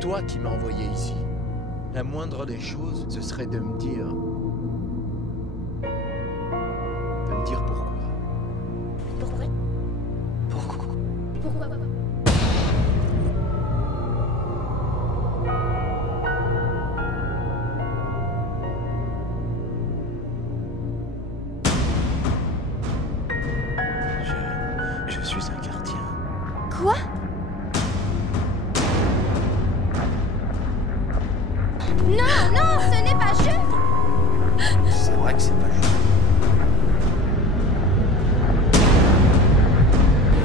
toi qui m'as envoyé ici. La moindre des choses, ce serait de me dire... pourquoi. Pourquoi? Pourquoi? Je suis un gardien. Quoi? Non, non, ce n'est pas juste. C'est vrai que c'est pas juste.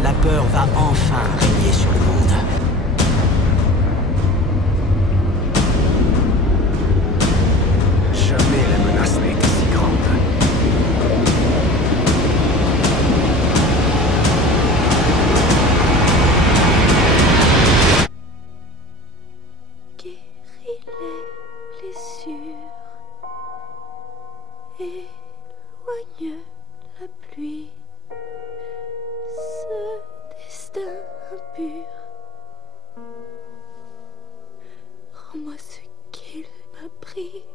La peur va enfin régner sur le monde. Jamais la menace n'a été si grande. Guéris les blessures, éloigne la pluie, ce destin impur. Rends-moi ce qu'il m'a pris.